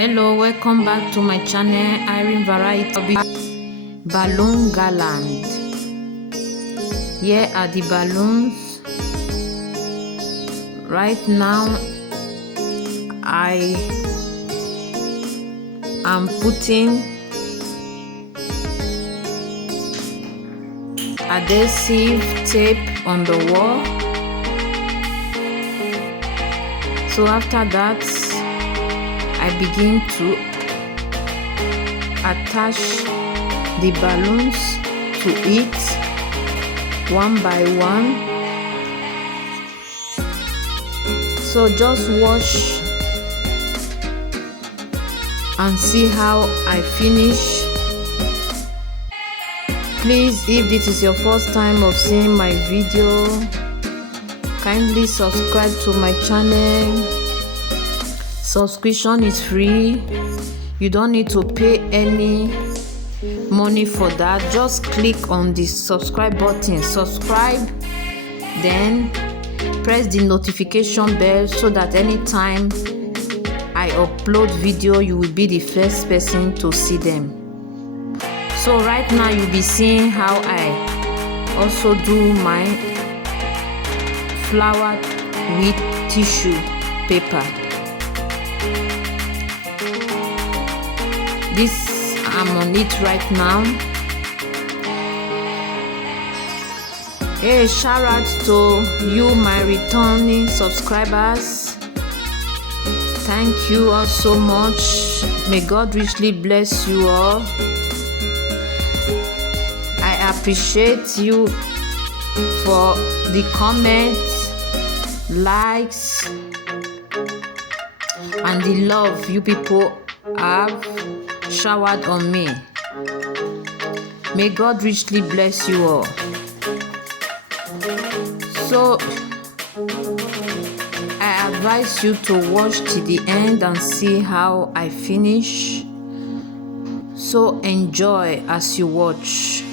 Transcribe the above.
Hello, welcome back to my channel Irene Variety Balloon Garland. Here are the balloons. Right now I am putting adhesive tape on the wall. So after that, I begin to attach the balloons to it one by one. So just watch and see how I finish. Please, if this is your first time of seeing my video, kindly subscribe to my channel. Subscription is free. You don't need to pay any money for that. Just click on the subscribe button, subscribe, then press the notification bell so that anytime I upload video, you will be the first person to see them. So right now you'll be seeing how I also do my flower with tissue paper. This I'm on it right now. Hey, shout out to you, my returning subscribers. Thank you all so much. May God richly bless you all. I appreciate you for the comments, likes, and the love you people have showered on me. May God richly bless you all. So I advise you to watch till the end and see how I finish. So enjoy as you watch.